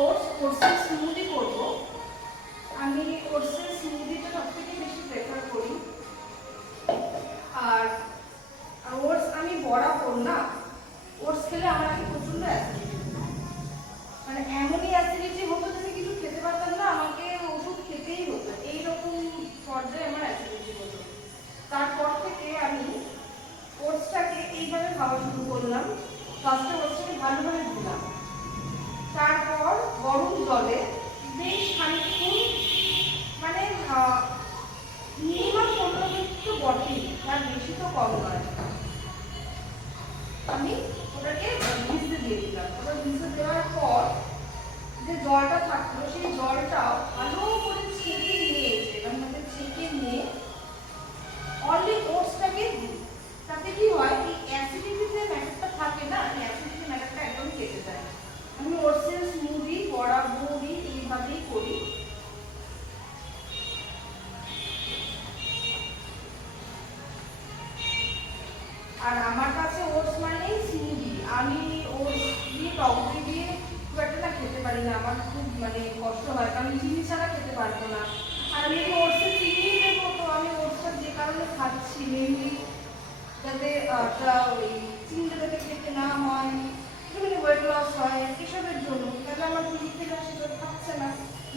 ওটসের smoothie করব। আমি ওটসের স্মুদিটা সবথেকে বেশি প্রেফার করি। আর ওটস আমি বড়া করব না, ওটস খেলে আমার কি প্রচন্ড অ্যাসিডিটি, মানে এমনই অ্যাসিডিটি হতো যে কিছু খেতে পারতাম না, আমাকে ওষুধ খেতেই হতো, এইরকম পর্যায়ে আমার অ্যাসিডিটি হতো। তারপর থেকে আমি ওটসটাকে এইভাবে খাওয়া শুরু করলাম। ফার্স্টে ওটসটাকে ভালোভাবে ধুলাম, তারপর গরম জলে বেশ খানিকক্ষণ, মানে মিনিমাম 15 মিনিট তো বটেই, তার বেশি তো কম নয়, আমি ওটাকে ভিজতে দিয়ে দিলাম। ওটা ভিজতে দেওয়ার পর যে জলটা থাকলো সেই জলটাও ভালো করে ছেঁকে নিয়েছে, মানে ছেঁকে নিয়ে অনলি ওটসটাকে দিই। তাতে কি হয়, এই অ্যাসিডিটি যে ম্যাটারটা থাকে না, এই অ্যাসিডিটি ম্যাটারটা একদম কেটে যায়। আমি ওটসের স্মুদি বড়া বড়ি এইভাবেই করি। আর আমার কাছে ওটস মানেই স্মুদি, আমি ওটস দিয়ে টক দিয়ে খুব একটা না খেতে পারি না, আমার খুব মানে কষ্ট হয়, কারণ চিনি ছাড়া খেতে পারবো না। আর আমি যদি ওটসে চিনি দেবো, তো আমি ওটসটা যে কারণে খাচ্ছি মেনলি যাতে ওই চিনিটা যাতে খেতে না হয়, মানে ওয়েট লস হয়, এসবের জন্য। তাহলে আমার চিনি থেকে সেটা খাচ্ছে না,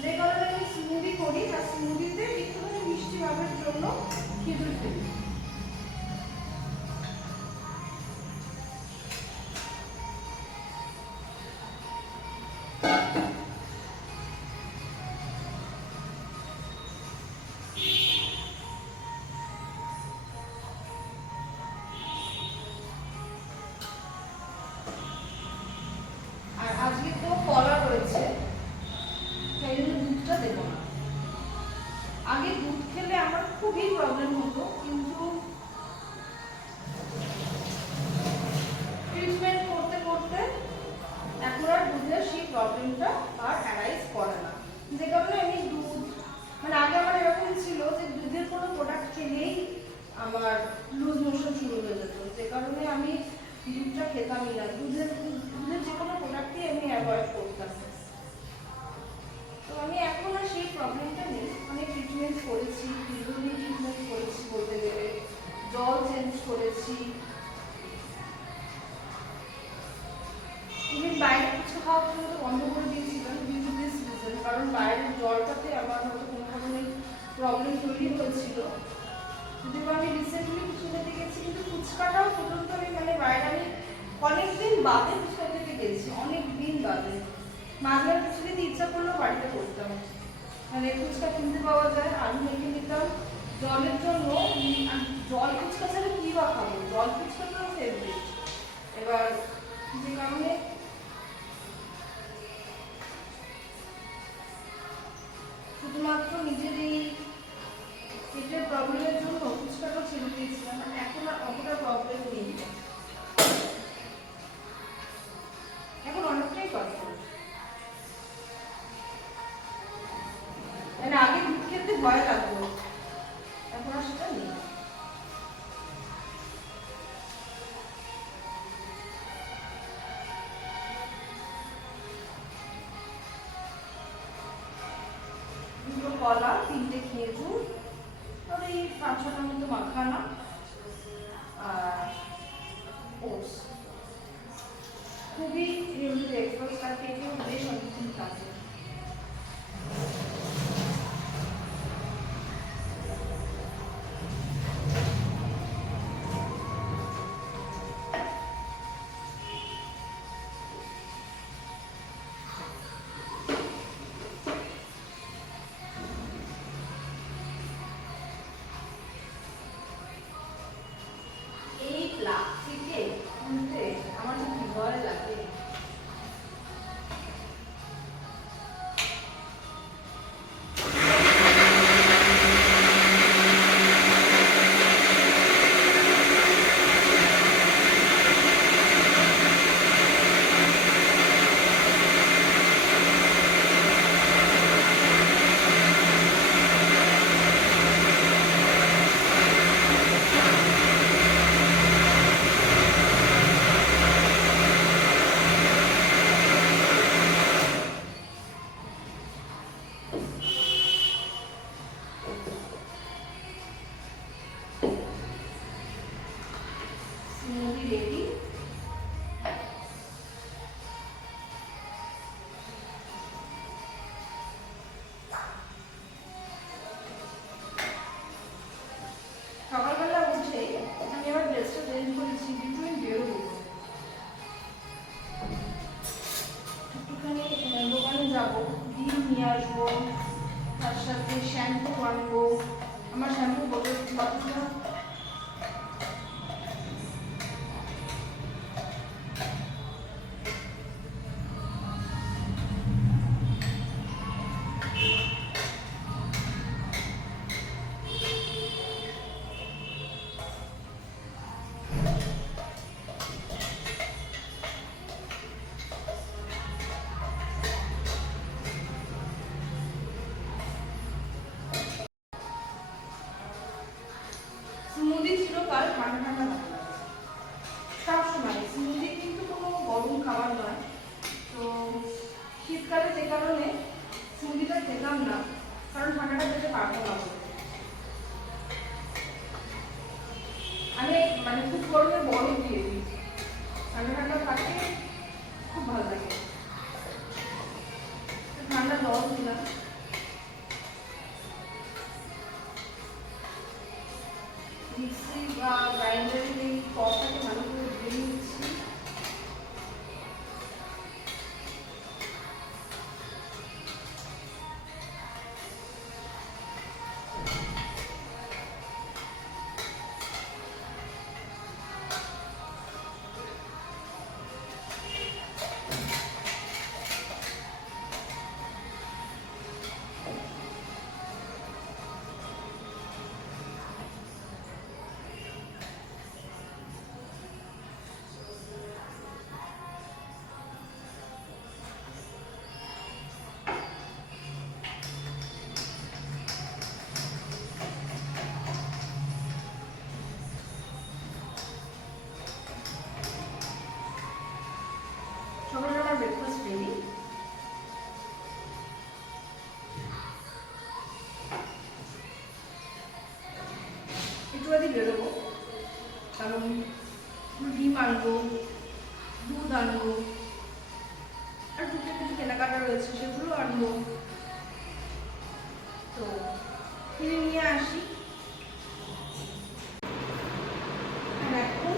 যে কারণে আমি স্মুদি করি। আর স্মুদিতে একটুখানি মিষ্টি ভাবের জন্য খেজুর ফেলি। আর আজকে তো কলা রয়েছে, তাই জন্য দুধটা দেবো না। আগে দুধ খেলে আমার খুবই প্রবলেম হতো, কিন্তু ট্রিটমেন্ট করতে করতে এখন আর দুধের সেই প্রবলেমটা আর অ্যারাইজ করে না, যে কারণে আমি দুধ, মানে আগে আমার এরকম ছিল যে দুধের কোনো প্রোডাক্ট খেলেই আমার লুজ মোশন শুরু হয়ে যেত, যে কারণে আমি দুধটা খেতামই না, দুধের যে কোনো প্রোডাক্টই আমি অ্যাভয়েড করতাম। তো আমি এখন আর সেই প্রবলেমটা নেই, অনেক ট্রিটমেন্ট করেছি, দীর্ঘদিন ট্রিটমেন্ট করেছি বলতে গেলে, জল চেঞ্জ করেছি, ইভেন বাইরে কিছু খাওয়া পর্যন্ত বন্ধ করে দিয়েছিলাম ডিউ টু দিস রিজন, কারণ বাইরের জলটাতে আমার হয়তো কোনো ধরনের প্রবলেম তৈরি হয়েছিল। যদিও আমি রিসেন্টলি কিছু খেতে গেছি, কিন্তু ফুচকাটাও পর্যন্ত আমি, মানে বাইরে আমি অনেকদিন বাদে ফুচকা খেতে গেছি, অনেক দিন বাদে। মাঝে কিছু খেতে ইচ্ছা করলেও বাড়িতে করতাম, মানে ফুচকা কিনতে পাওয়া যায়, আলু মেখে নিতাম জলের জন্য। জল ফুচকা ছাড়া কি বা খাবো, জল ফুচকা তো ফেভারিট। এবার যে কারণে শুধুমাত্র নিজের এই পেটের প্রবলেমের জন্য ফুচকাটা ছেড়ে দিয়েছিলাম, এখন আর অতটা প্রবলেম নেই, এখন অনেকটাই কষ্ট। মানে আগে দুধ খেতে ভয় লাগতো, এখন আর সেটা নেই। দুটো কলা, 3টে খেজুর, আর এই 5-6টার মতো মাখানা, আর ওটস। খুবই হেলদি ব্রেকফাস্ট, আর পেটেও বেশ অনেকদিন থাকে। এই প্লাস্টিকে আমার কি ভয় লাগে। যাবো, ডিম নিয়ে আসবো, তার সাথে শ্যাম্পু আনবো। আমার শ্যাম্পু বোতলটা স্মুদি ছিল কাল, ঠান্ডা ঠান্ডা ভালো লাগে সবসময়। স্মুদি কিন্তু কোনো গরম খাবার নয়, তো শীতকালে যে কারণে স্মুদিটা খেতাম না, কারণ ঠান্ডাটা খেতে পারবো না। আমি মানে খুব গরমে বরফ দিয়ে দিই, ঠান্ডা ঠান্ডা থাকে, খুব ভালো লাগে। ঠান্ডা জল দিলাম, মিক্সি বা গ্রাইন্ডারের এই কফটাকে ভালো করে ধুয়ে নিচ্ছি। সকালে আমার ব্রেকফাস্ট রেডি। একটু বাদে বেরোবো, কারণ ডিম আনবো, দুধ আনবো, আর টুকটাক কিছু কেনাকাটা রয়েছে সেগুলো আনবো। তো কিনে নিয়ে আসি। এখন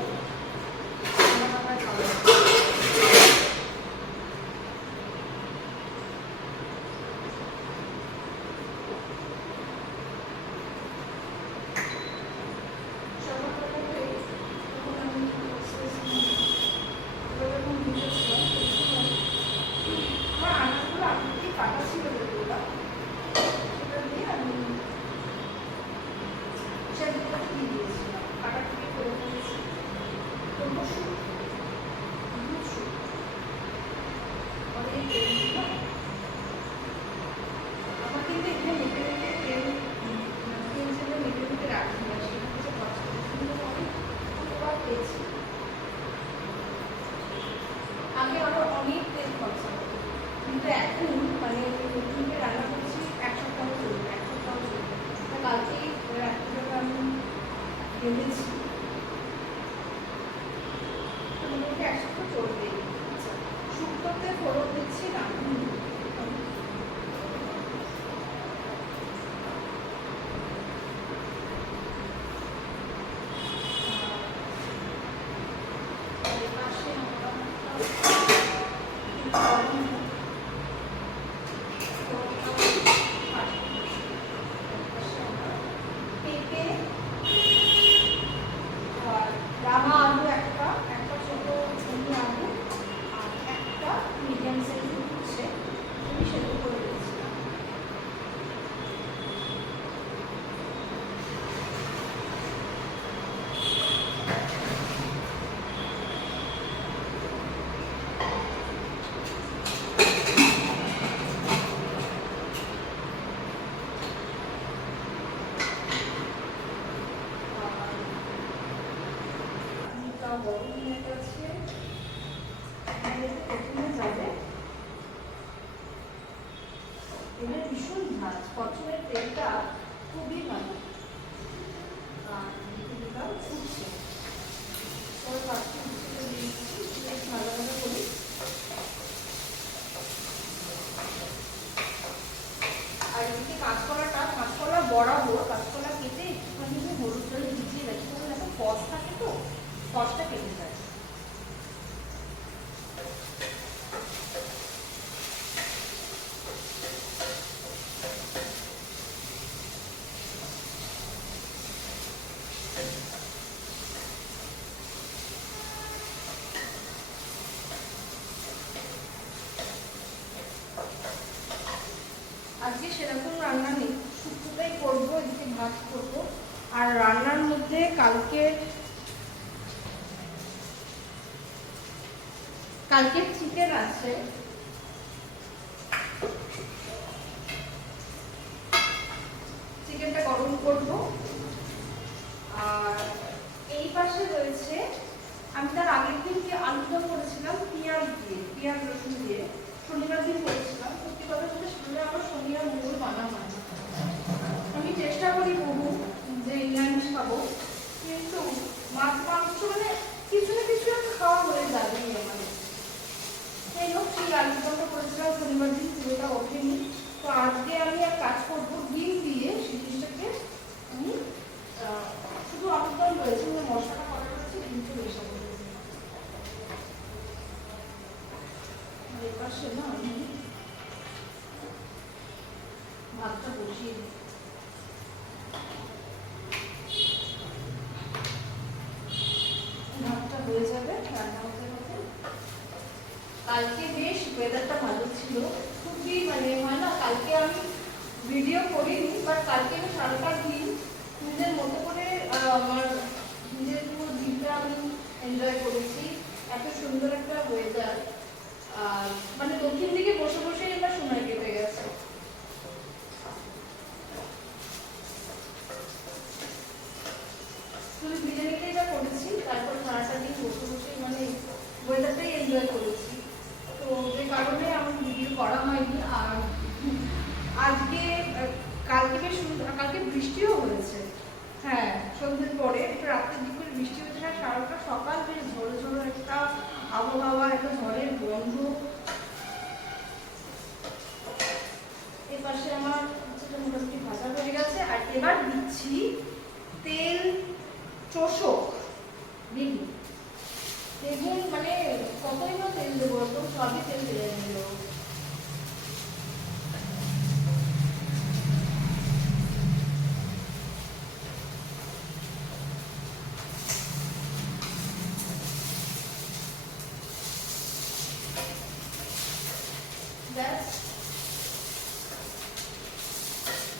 আগে আরো অনেক তেল খরচা হতো, কিন্তু এখন মানে নতুনকে রান্না করছি এক সপ্তাহ চলবে, কালকেই রাত্রিবেলা আমি ভেবেছি মোটামুটি এক সপ্তাহ চলবে। আচ্ছা, শুক্তোতে ফোড়ন দিচ্ছি না, গরম হয়ে গেছে। প্রথমে যাবে তেলের ভীষণ ঝাঁজ, পছন্দের তেলটা খুবই ভালো, আর দিদিটাও ছুটছে। পরে পাঁচটা দিয়ে দিচ্ছি, বেশ ভালো ভালো করি। আর এদিকে কাঁচকলা বরাবর কাঁচকলা কেটে একটুখানি হলুদ জলে ভিজিয়ে রাখি, তাহলে দেখো কষ থাকে, তো কষটা কেটে যায়। আজকে সেরকম রান্না নেই, শুক্তোটাই করবো, এদিকে ভাত করবো। আর রান্নার মধ্যে কালকে চিকেন আছে, চিকেনটা গরম করব। আর এই পাশে রয়েছে, আমি তার আগের দিন কি আলুদম করেছিলাম পেঁয়াজ রসুন দিয়ে, শনিবার দিন করেছিলাম। সত্যি কথা বলতে সেগুলো আমার শনি আর মঙ্গল বানা হয় না। আমি চেষ্টা করি বহু যে নিরামিষ খাবো, কিন্তু মাছ মাংস মানে কিছু না কিছু খাওয়া হয়ে যাবে আমার। যাই হোক, সেই আলুদমটা করেছিলাম শনিবার দিন, পুরোটা ওঠেনি। তো আজকে আমি এক কাজ করবো, ডিম দিয়ে সেই জিনিসটাকে আমি শুধু আলুদম রয়েছে, মশলাটা করা রয়েছে, ডিমটা মেশাবো। এপাশে না আমি ভাতটা বসিয়ে দিই। ভাতটা হয়ে যাবে রান্না হতে হতে। কালকে বেশ ওয়েদারটা ভালো ছিল, খুবই মানে হয় না, কালকে আমি ভিডিও করিনি, বাট কালকে আমি সারাটা দিন নিজের মতো করে আমার নিজের পুরো দিনটা আমি এনজয় করেছি। এত সুন্দর একটা ওয়েদার, আর মানে দক্ষিণ দিকে বসে বসে এটা সময় কেটে গেছে। শুধু বিরিয়ানিটাই যা করেছি, তারপর সারাটা দিন বসে বসে মানে ওয়েদারটাই এনজয় করেছি। তো যে কারণে আমার ভিডিও করা হয়নি। আর আজকে কালকে বেশ কালকে বৃষ্টিও হয়েছে, হ্যাঁ সন্ধ্যের পরে একটু রাত্রের দিকে বৃষ্টি হয়েছে, আর সারাটা সকাল বেশ ঝোড়ো ঝোড়ো একটা আবহাওয়া, একটা ঝড়ের গন্ধ। এই পাশে আমার মোটামুটি ভাজা হয়ে গেছে, আর এবার দিচ্ছি তেল চোষক বেগুন। মানে কতই না তেল দেবো, একদম সবই তেল দিয়ে দিল।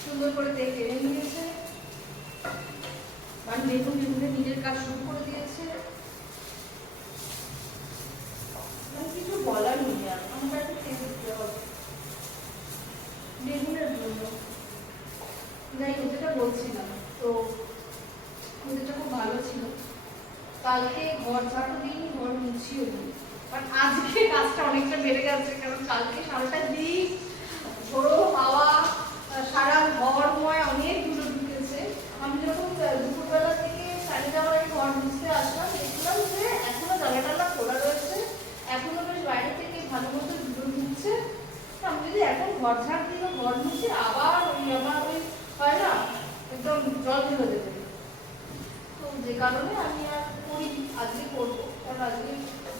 সুন্দর করে তেল টেনে নিয়েছে, মানে বেগুনে নিজের কাজ শুরু করে দিয়েছে। মানে কিছু বলার নেই, আর আমাকে একটু তেল দিতে হবে বেগুনের জন্য। যাই হোক, যেটা বলছিলাম, তো ওদেরটা খুব ভালো ছিল। কালকে ঘর ঝাড়ু দিইনি, ঘর মুছিও দিই, বাট আজকে কাজটা অনেকটা বেড়ে গেছে, কারণ কালকে সারাটা দিন ঝোড়ো হাওয়া, সারা ঘরময় অনেক ধুলো ঢুকেছে। আমি যখন দুপুরবেলা থেকে 9:30 ঘর মুছতে আসলাম, দেখলাম যে এখনো জানাটা খোলা রয়েছে, এখনো বেশ বাইরে থেকে ভালো মতো ধুলো ঢুকছে। আমি যদি এখন ঘর ঝাড় দিল, ঘর মুছে আবার আমার হয় না, একদম জল ঢেলে দেবে। তো যে কারণে আমি আর করি, আজকে করবো, কারণ আজকে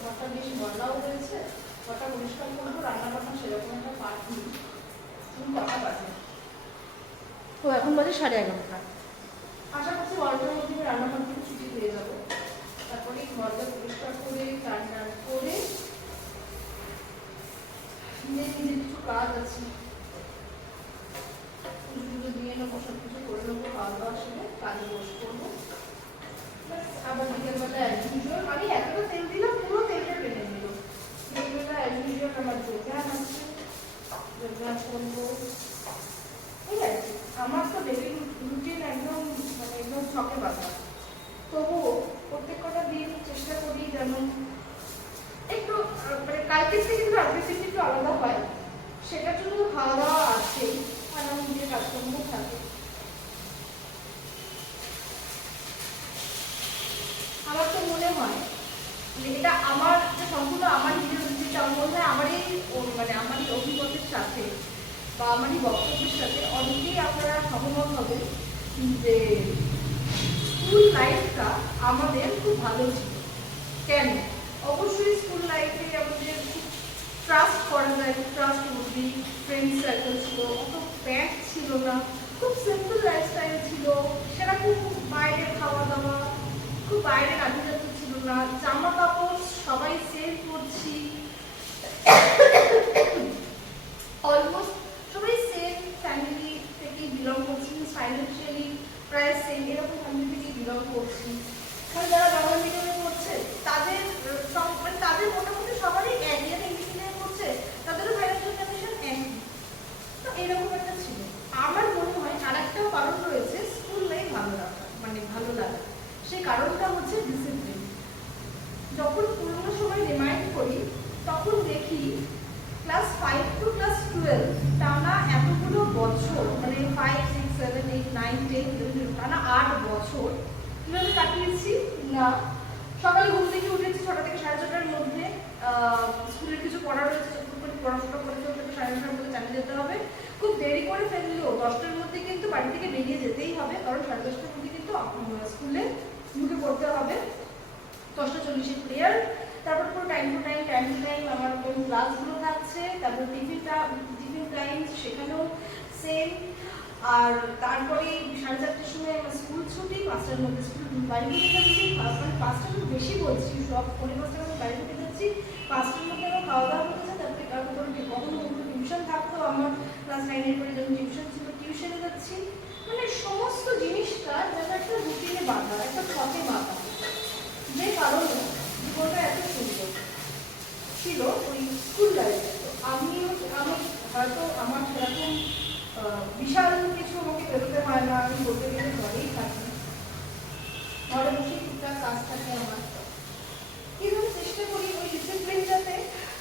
ঘরটা বেশ বন্যাও হয়েছে, ঘরটা পরিষ্কার করবো। রান্না বান্না সেরকম একটা পাঠিয়ে তুমি কটা পাঠে, তো এখন বাজে 11:30। আশা করছি 12টার মধ্যে আমি রান্না বান্না ছুটি পেয়ে যাবো। তারপরে ঘরটা পরিষ্কার করে চান টান করে নিজের কিছু কাজ আছে, পুজো দিয়ে নেবো, সব কিছু করে নেবো, খাওয়া দাওয়ার সময় কাজে বসে করবো। আবার বিকেলবেলা অ্যাজুয়াল আমি এতটা তেল দিলাম, পুরো তেলটা টেনে নিল। বিকেলবেলা অ্যাজুয়াল আমার যোগা আছে, যোগা করবো, ঠিক আছে। আমার তো ডেলি রুটিন একদম মানে একদম ছকে বাঁধা, তবুও প্রত্যেক কটা দিন চেষ্টা করি যেন একটু মানে কালকের থেকে কিন্তু আজকের দিন একটু আলাদা হয়। সেটার জন্য খাওয়া দাওয়া আছেই, আর আমার নিজের কাজকর্ম থাকে। আমার তো মনে হয় এটা আমার সম্পূর্ণ আমার নিজের উচিতটা, আমার মনে হয় আমারই মানে আমারই অভিজ্ঞতার সাথে বা আমারই বক্তব্যের সাথে অনেকেই আপনারা সহমত হবেন যে স্কুল লাইফটা আমাদের খুব ভালো ছিল। কেন? অবশ্যই স্কুল লাইফে আমাদের খুব ট্রাস্ট করা যায়, ট্রাস্ট বুদ্ধি, ফ্রেন্ড সার্কেল ছিল, অত প্যাক ছিল না, খুব সিম্পল লাইফস্টাইল ছিল, সেরকম বাইরের খাওয়া দাওয়া, খুব বাইরের আভিজাত্য ছিল না, জামা কাপড় সবাই সেল করছি, অলমোস্ট সবাই সেম তো 10টার মধ্যে কিন্তু বাড়ি থেকে বেরিয়ে যেতেই হবে, কারণ 10:30টার মধ্যে কিন্তু স্কুলে ঢুকে পড়তে হবে। 10:40 প্রেয়ার, তারপর পুরো টাইম টু টাইম আমার ক্লাসগুলো থাকছে, তারপর টিফিন টাইম সেখানেও সেম। আর তারপরে 4:30টার সময় আমার স্কুল ছুটি, 5টার মধ্যে স্কুল বাড়ি ঢুকে যাচ্ছি, মানে 5টা তো বেশি বলছি, সব 5:45টার মধ্যে বাড়ি ঢুকে যাচ্ছি, 5টার মধ্যে আমার খাওয়া দাওয়া হতেছে, তারপরে কখনো টিউশন থাকতো আমার, ক্লাস 9-এর পরে যখন টিউশন ছিল টিউশনে যাচ্ছি, মানে সমস্ত জিনিসটা যেন একটা রুটিনে বাঁধা, একটা ছকে বাঁধা, যে কারণে জীবনটা এত সুন্দর ছিল ওই স্কুল লাইফে। তো আমি হয়তো আমার সেরকম বিশাল কিছু আমাকে বেরোতে হয় না, আমি বলতে গেলে ঘরেই থাকি, ঘরে বসে টুকটাক কাজ থাকে আমার, কিন্তু চেষ্টা করি ওই ডিসিপ্লিনটাতে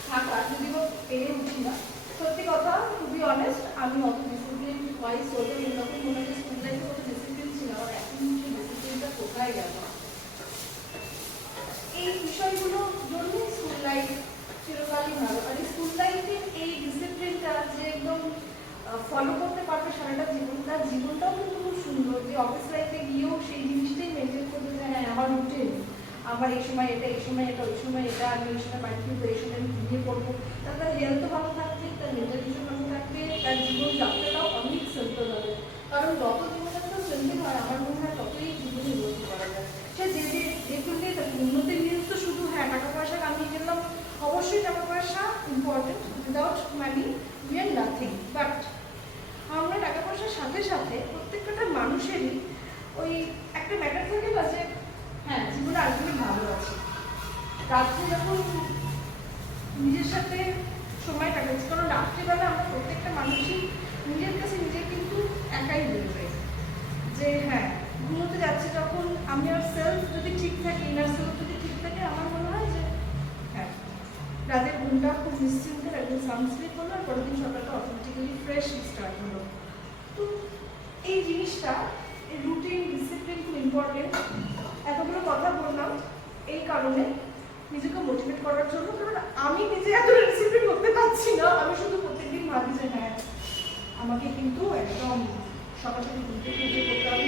থাকার, যদি পেরে উঠি না। সত্যি কথা, টু বি অনেস্ট, আমি অত ডিসিপ্লিন ওয়াইজ হতে এরকম মনে হয় স্কুল লাইফে কত ডিসিপ্লিন ছিল, আর এখন সেই ডিসিপ্লিনটা কোথায় গেল। এই বিষয়গুলোর জন্যই স্কুল লাইফ চিরকালই ভালো। আর স্কুল লাইফের এই ডিসিপ্লিনটা যে একদম ফলো করতে পারবে সারাটা জীবন, তার জীবনটাও কিন্তু খুব সুন্দর, যে অফিস লাইফে গিয়েও সেই জিনিসটাই মেনটেন করতে, যে হ্যাঁ আমার রুটিন, আমার এই সময় এটা, এই সময় এটা, ওই সময় এটা, আমি এই সময় বাড়ি ফিরবো, এই সময় আমি ঘুমিয়ে পড়বো, তার হেলথও ভালো থাকবে, তার মেন্টাল কিছু ভালো থাকবে, তার জীবনযাত্রাটাও অনেক সিম্পল হবে। কারণ যত জীবনযাত্রা সিম্পল হয় আমার মনে হয় ততই জীবনে উন্নতি করা যায়। সে যে ফিল্ডে উন্নতি মিনস তো শুধু হ্যাঁ টাকা পয়সা কামিয়ে গেলাম, অবশ্যই টাকা পয়সা important, without money we are nothing, but আমরা টাকা পয়সার সাথে সাথে প্রত্যেকটা মানুষেরই ওই একটা ম্যাটার থাকে না, যে হ্যাঁ জীবনে আজকে ভালো আছে, রাত্রে যখন নিজের সাথে সময় কাটাচ্ছি, কারণ রাত্রিবেলা আমরা প্রত্যেকটা মানুষই নিজের কাছে নিজে কিন্তু একাই বলবে, যে হ্যাঁ ঘুমোতে যাচ্ছে যখন আমি আর সেলফ যদি ঠিক থাকে, ইনার সেলফ যদি ঠিক থাকে, আমার মনে হয় যে হ্যাঁ রাতের ঘুমটা খুব নিশ্চিন্তে একদম সাউন্ড স্লিপ হলো, আর পরের দিন সকালটা অটোমেটিক্যালি ফ্রেশ স্টার্ট হলো। তো এই জিনিসটা, এই রুটিন ডিসিপ্লিন খুব ইম্পর্টেন্ট। এতগুলো কথা বললাম এই কারণে, নিজেকে মোটিভেট করার জন্য, কারণ আমি নিজে এত ডিসিপ্লিন করতে পারছি না। আমি শুধু প্রত্যেকদিন ভাবি যে হ্যাঁ আমাকে কিন্তু একদম সকাল থেকে ঘুরতে করতে হবে,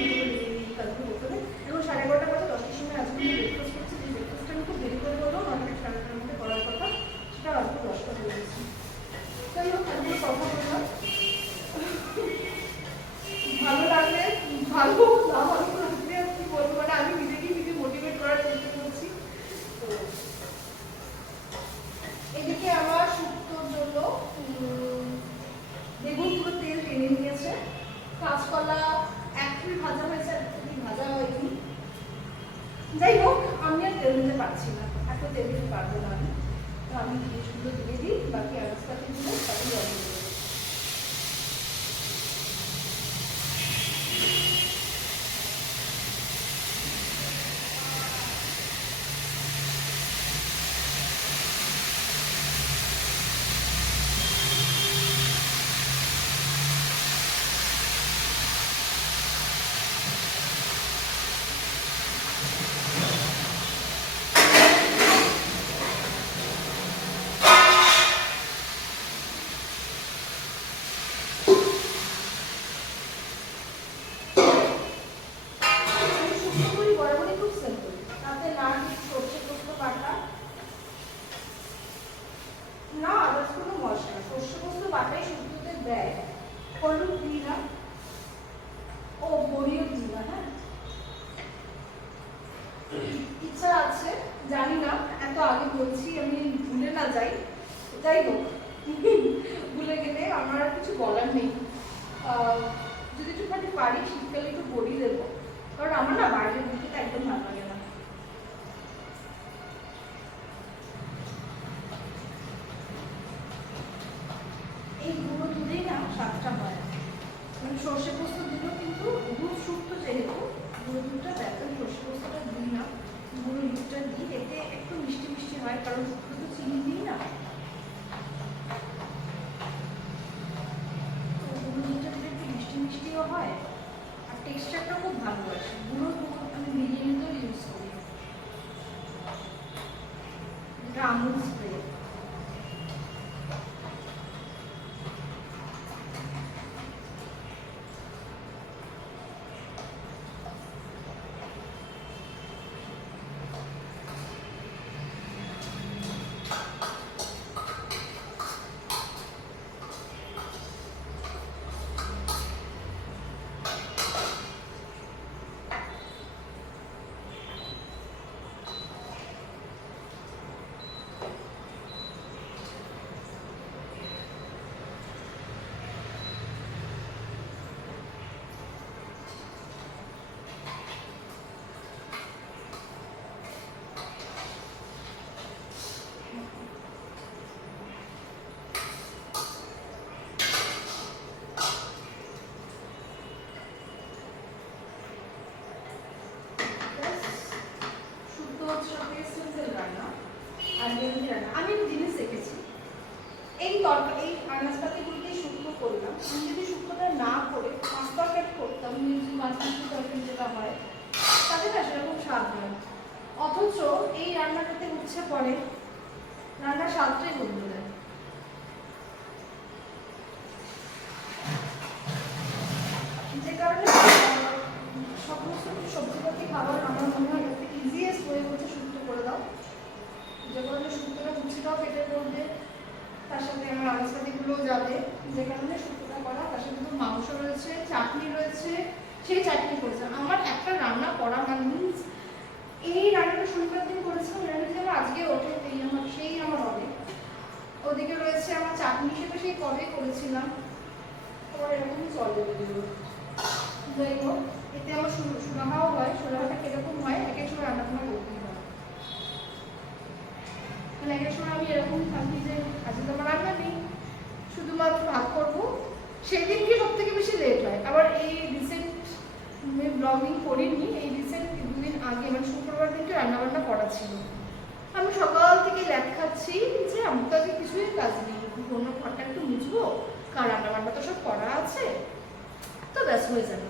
এই কাজগুলো করতে হবে। এবং 11:30 বাজে, 10টার সময় আজকে আমি ব্রেকফাস্ট করছি, যে ব্রেকফাস্টটা আমি খুব দেরি করে বলবো, 9টা থেকে 9:30-এর মধ্যে করার কথা, সেটা আজকে 10টা হয়ে গেছি। তাই হোক, এতগুলো কথা বললাম, ভালো লাগলে ভালো, না ভালো লাগলে কি বলবো, মানে আমি নিজেকেই নিজে মোটিভেট করার চেষ্টা করছি। তো এদিকে আমার শুক্তোর জন্য বেগুনগুলো তেল টেনে নিয়েছে, কাঁচকলা একটু ভাজা হয়েছে, একটু ভাজা হয়নি। যাই হোক, আমি আর তেল দিতে পারছি না, এত তেল দিতে পারবো না আমি, তো আমি জিনিসগুলো দিয়ে দিই, বাকি আনাজপাতি দিলে তাকে জল দিয়ে দেবো। না আদার্স কোনো মশলা, সর্ষে পোস্ত বাটাই শুক্তোতে দেয়, হলুদ দিই না, ও বড়িও দিই না। হ্যাঁ ইচ্ছা আছে, জানি না এত আগে বলছি আমি ভুলে না যাই, যাই হোক ভুলে গেলে আমার আর কিছু বলার নেই। যদি একটুখানি পারি শীতকালে একটু বড়ি দেবো, কারণ আমার না বাইরের দিকে একদম ভালো লাগে না। এই গুঁড়ো দুধেই না স্বাদটা হয়, মানে সর্ষে পোস্ত দিলেও কিন্তু দুধ শুক্তো যেহেতু গুঁড়ো দুধটা দেয়, সর্ষে পোস্তটা দিই না, গুঁড়ো দুধটা দিই, এতে একটু মিষ্টি মিষ্টি হয়, কারণ শুক্তো তো চিনি দিই না, তো গুঁড়ো দুধটা দিলে একটু মিষ্টি মিষ্টিও হয়, আর টেক্সচারটা খুব ভালো আসে। গুঁড়ো দুধ আমি বিরিয়ানিতেও ইউজ করি, যেটা আমুল স্প্রে। ওই আনাজপাতিগুলোকেই শুক্তো করলাম। আমি যদি শুক্তোটা না করে মাছ তরকারি করতাম, মাছ তরকারি যেটা হয়, তাতে না সেরকম স্বাদ হয়। অথচ এই রান্নাটাতে উচ্ছে পড়ে, রান্নার স্বাদটাই বদলে দেয়। যে কারণে সমস্ত সবজিপাতি খাবার আমার মনে হয় একটা ইজিয়েস্ট ওয়ে হচ্ছে শুক্তো করে দাও। যে কারণে শুক্তোটা উচ্ছেটাও পেটে পড়বে, তার সাথে আমার আনাজপাতিগুলোও যাবে, যে কারণে শুক্তোটা করা। তার সাথে তো মাংস রয়েছে, চাটনি রয়েছে, সেই চাটনি করেছে। আমার একটা রান্না করা মানে এই রান্নাটা শনিবার দিন করেছিলাম, রান্না যেন আজকে ওঠে, সেই আমার অনেক। ওদিকে রয়েছে আমার চাটনি, সেটা সেই কবে করেছিলাম, তোমার এরকমই চলে বেরিয়ে। যাই হোক, এতে আমার সুরাহাও হয়। সুরাহাটা কিরকম হয়, এক এক সময় রান্না বান্না করতেই হয়। মানে এক এক সময় আমি এরকম থাকি যে আজকে তো আমার রান্না নেই, শুধুমাত্র ভাত করবো, সেদিনকে সব থেকে বেশি লেট হয়। আবার এই রিসেন্ট ব্লগিং করিনি, এই রিসেন্ট 2 দিন আগে মানে শুক্রবার দিনকে রান্নাবান্না করা ছিল। আমি সকাল থেকে ল্যাট খাচ্ছি যে আমার তো আজকে কিছুই কাজ নেই, অন্য ঘরটা একটু মুছবো, কারণ রান্নাবান্না তো সব করা আছে, তো ব্যাস হয়ে যাবে।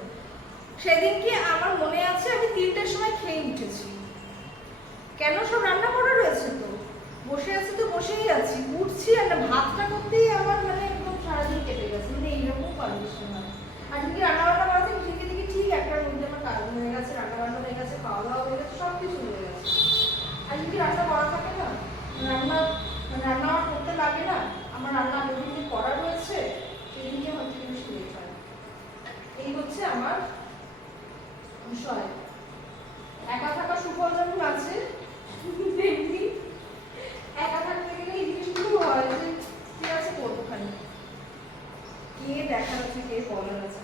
সেদিনকে আমার মনে আছে আমি 3টার সময় খেয়ে উঠেছি। কেন? সব রান্না করা রয়েছে, তো বসে আছি, তো বসেই আছি, উঠছি, আর ভাতটা করতেই আমার মানে একদম সারাদিন কেটে গেছে। মানে এইরকম কন্ডিশন হয়। আর যদি রান্নাবান্না করাতে ঠিক ঠিক একটার মধ্যে আমার কাজ হয়ে গেছে, রান্নাবান্না হয়ে গেছে, খাওয়া দাওয়া হয়ে গেছে, সব কিছু হয়ে গেছে। আর যদি রান্না করা থাকে না, রান্না আমার করতে লাগে না, আমার রান্না যেদিন করা রয়েছে সেদিনকে হচ্ছে বেশি লেট হয়। এই হচ্ছে আমার বিষয়। একা থাকা সুফল যেমন আছে, তেমনি একা থাকতে গেলে এই জিনিসগুলো হয় যে ঠিক আছে করবো, খালি কে দেখার আছে, কে বলার আছে।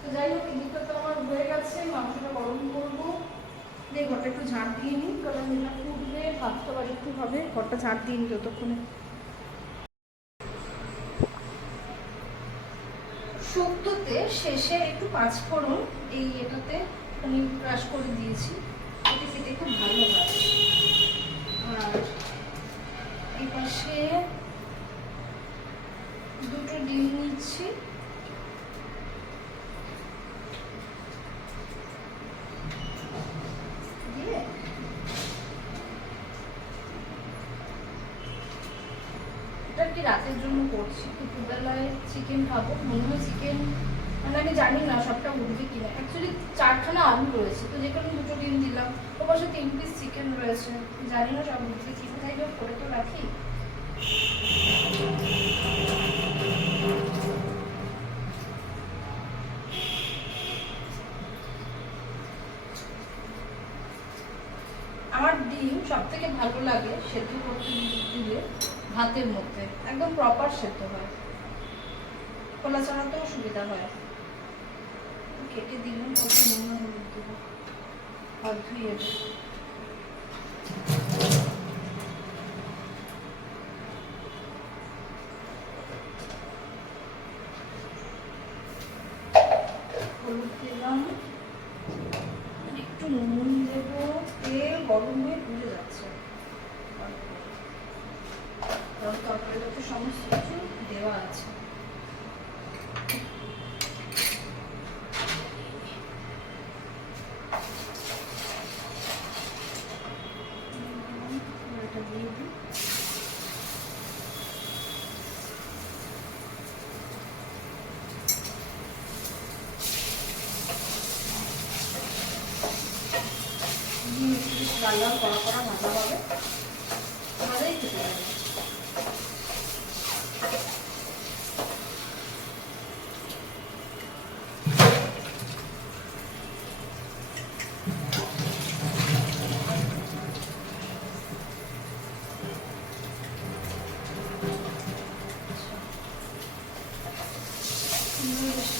তো যাই হোক, এদিকটা তো আমার হয়ে গেছে, মাংসটা গরম করবো। ঘরটা একটু ঝাঁট দিয়ে নিই, কারণ এটা ফুটবে, ভাতটা বাজে একটু হবে, ঘরটা ঝাঁট দিয়ে নিই যতক্ষণে। শুক্তোতে শেষে একটু 5 ফোড়ন এই এটাতে আমি ক্রাশ করে দিয়েছি, এতে খেতে খুব ভালো হয়। আর এই পাশে 2টো ডিম নিচ্ছি, দিয়ে এটা কি রাতের জন্য করছি। দুপুরবেলায় চিকেন খাবো, মনে হয় চিকেন, মানে আমি জানি না সবটা উঠবে কিনা। অ্যাকচুয়ালি 4খানা আলু রয়েছে, তো যে কারণে 2টো ডিম দিলাম, ও পাশে 3 পিস চিকেন রয়েছে, জানি না সব উঠবে কি। কোথায় হোক করে তো রাখি। আমার ডিম সব থেকে ভালো লাগে সেদ্ধ করতে দিলে ভাতের মধ্যে, একদম প্রপার সেদ্ধ হয়, খোলা চালাতেও সুবিধা হয়। কেটে দিলাম, কত নুন হলুদ দেবো, হাত ধুয়ে হলুদ দিলাম, একটু নুন দেবো, তেল গরম হয়ে পুড়ে যাচ্ছে, কারণ তরকারিতে তো সমস্ত কিছু দেওয়া আছে। এটা দিয়ে দিই, লাল লাল কড়া কড়া ভাজা হবে, ভাজাই খেতে হবে।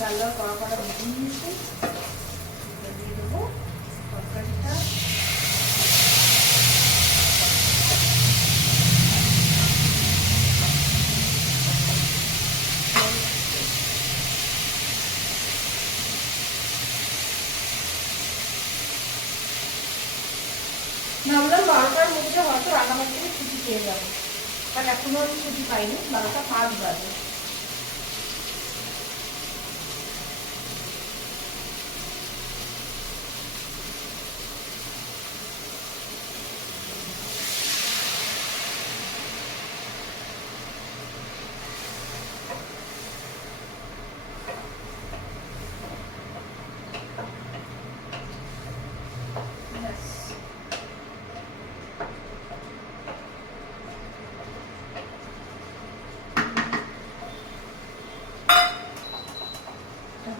লাল লাল কড়া কড়া ভেজে নিয়েছি, দিয়ে দেবো তরকারিটা। ভাবলাম 12টার মধ্যে হয়তো রান্নাবান্না থেকে ছুটি পেয়ে যাবো, কারণ এখনো আমি ছুটি পাইনি, 12টা 5 বাজে।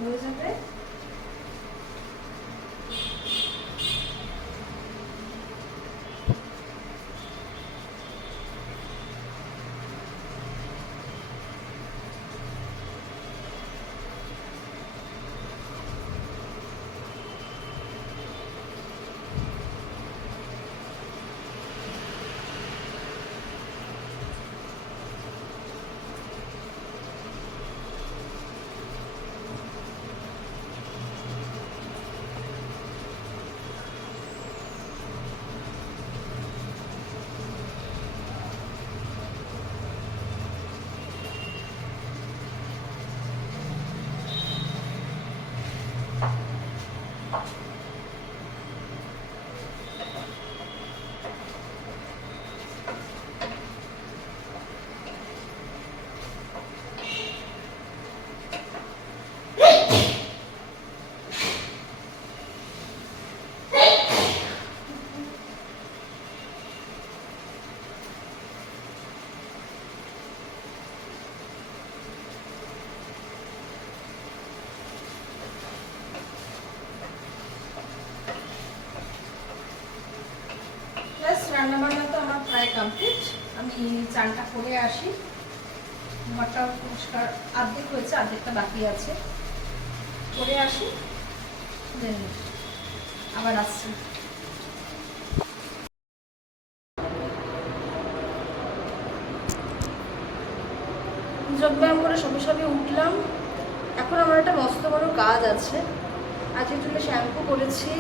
হয়ে যাবে। রান্নাবান্না তো আমার প্রায় কমপ্লিট। আমি চানটা করে আসি, ঘরটা পরিষ্কার অর্ধেক হয়েছে, অর্ধেকটা বাকি আছে, করে আসি, দেন আবার আসছি। যোগব্যায়াম করে সবে সবে উঠলাম। এখন আমার একটা মস্ত বড় কাজ আছে। আজকে চুলে শ্যাম্পু করেছি,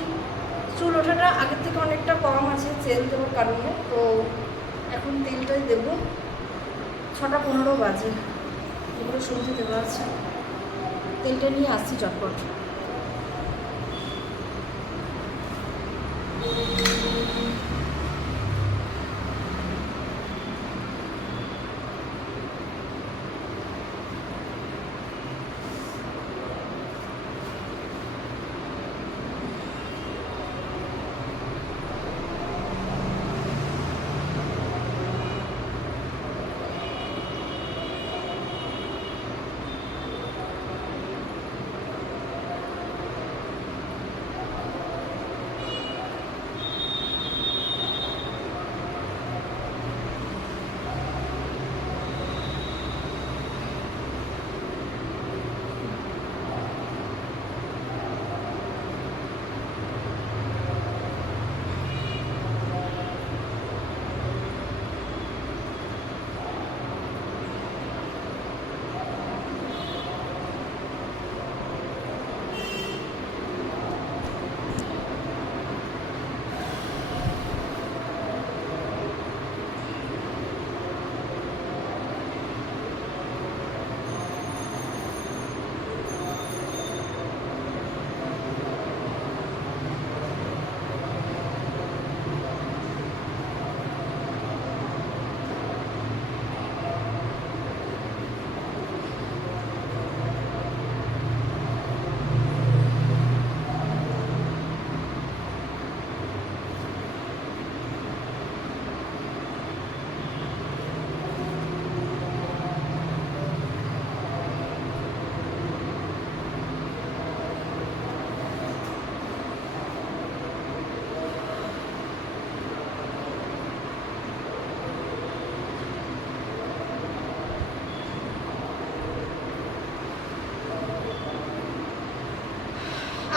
চুল ওঠাটা আগের থেকে অনেকটা কম আছে তেল দেওয়ার কারণে, তো এখন তেলটাই দেবো। 6টা 15 বাজে, এগুলো সবজি দেওয়া আছে, তেলটা নিয়ে আসছি চটপট।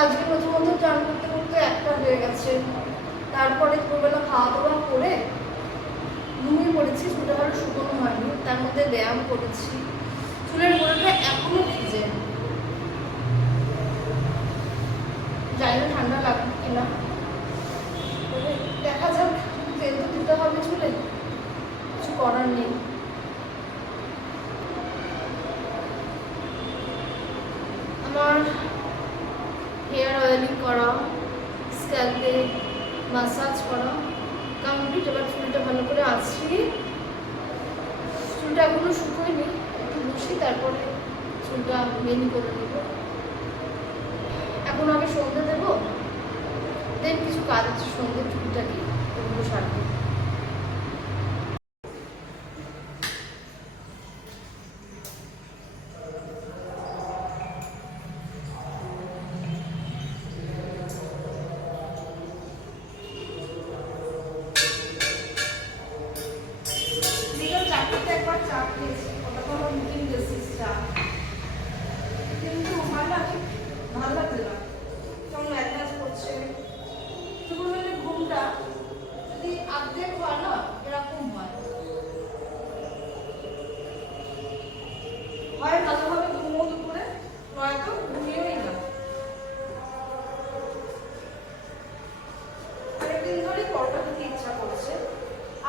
আজকে প্রথমত চান করতে করতে 1টা হয়ে গেছে, তারপরে দুপুরবেলা খাওয়া দাওয়া করে ঘুমিয়ে পড়েছি। চুলটা ভালো শুকনো হয়নি, তার মধ্যে ব্যায়াম করেছি, চুলের গোড়াটা এখনো ভিজে, জানি না ঠান্ডা লাগবে কিনা, দেখা যাক, তেল তো দিতে হবে চুলে, কিছু করার নেই। আমার হেয়ার অয়েলিং করা, স্ক্যাল্পে মাসাজ করা কমপ্লিট। এবার চুলটা ভালো করে আঁচড়িয়ে, চুলটা এখনো শুকোয়নি, একটু বসি তারপরে চুলটা বেনি করে নেব। এখন আগে সন্ধ্যে দেবো, দেন কিছু কাজ আছে সন্ধ্যে চুলটাকে ওগুলো সারবো।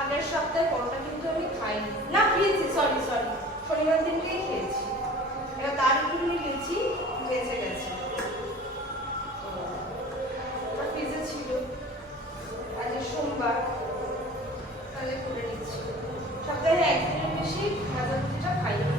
আগের সপ্তাহে পরোটা কিন্তু আমি খাইনি, না খেয়েছি, সরি শনিবার দিনকেই খেয়েছি। এবার তার একটু খেয়েছি, বেঁচে গেছে, ফ্রিজে ছিল। আজ সোমবার, তাহলে করে নিচ্ছি। সপ্তাহে একদিনের বেশি ভাজা ভুজিটা খাই না।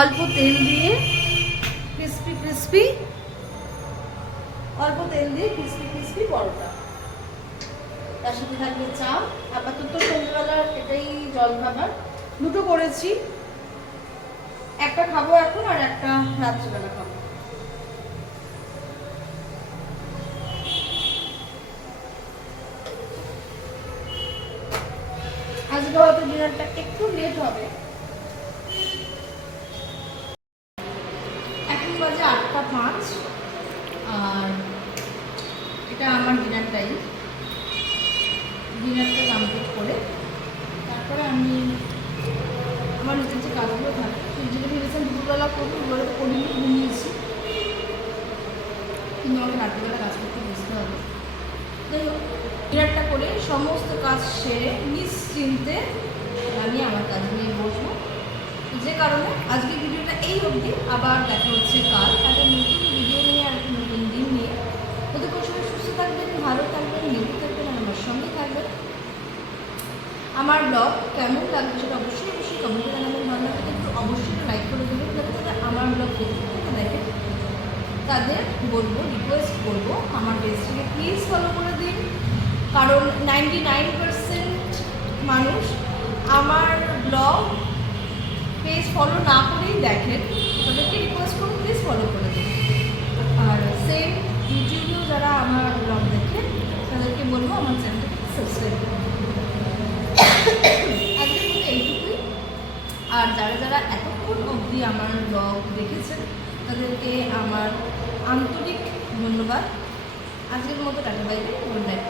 অল্প তেল দিয়ে ক্রিস্পি অল্প তেল দিয়ে ক্রিস্পি পরোটা, তার সাথে থাকবে চা। আপাতত সন্ধ্যাবেলার এটাই জল খাবার, দুটো করেছি, একটা খাবো এখন আর একটা রাত্রিবেলা খাবো। আজকে হয়তো ডিনারটা একটু লেট হবে, এখন বাজে 8:05, আর এটা আমার ডিনারটা কমপ্লিট করে তারপরে আমি আমার নিজের যে কাজগুলো থাকে যেগুলো ভেবেছেন দুপুরবেলা করবো, ওগুলো তো করিনি, ঘুমিয়েছি, কিন্তু আমাকে রাত্রিবেলা কাজ করতে বসতে হবে। যাই হোক, ডিনারটা করে সমস্ত কাজ সেরে নিশ্চিন্তে আমি আমার কাজ নিয়ে বসবো। যে কারণে আজকে ভিডিওটা এই অবধি, আবার দেখা হচ্ছে কাল একটা নতুন ভিডিও নিয়ে আর একটা নতুন দিন নিয়ে। থাকবেন, ভালো থাকবেন, নিরাপদ থাকবেন, আর আমার সঙ্গে থাকবেন। আমার ব্লগ কেমন লাগবে সেটা অবশ্যই অবশ্যই কমেন্টে জানাবেন। ভালো লাগবে কিন্তু অবশ্যই লাইক করে দেবেন। যারা আমার ব্লগ ফেসবুক থেকে দেখেন তাদের বলবো, রিকোয়েস্ট করবো আমার পেজটিকে প্লিজ ফলো করে দিন, কারণ 99% মানুষ আমার ব্লগ পেজ ফলো না করেই দেখেন। তাদেরকে রিকোয়েস্ট করবো প্লিজ ফলো করে দিন। আর সেম ইউটিউবেও যারা আমার ব্লগ দেখেন তাদেরকে বলবো আমার চ্যানেলটাকে সাবস্ক্রাইব করুন। আজকের মতো এইটুকুই। আর যারা যারা এতক্ষণ অবধি আমার ব্লগ দেখেছেন তাদেরকে আমার আন্তরিক ধন্যবাদ। আজকের মতো tata, bye bye, good night.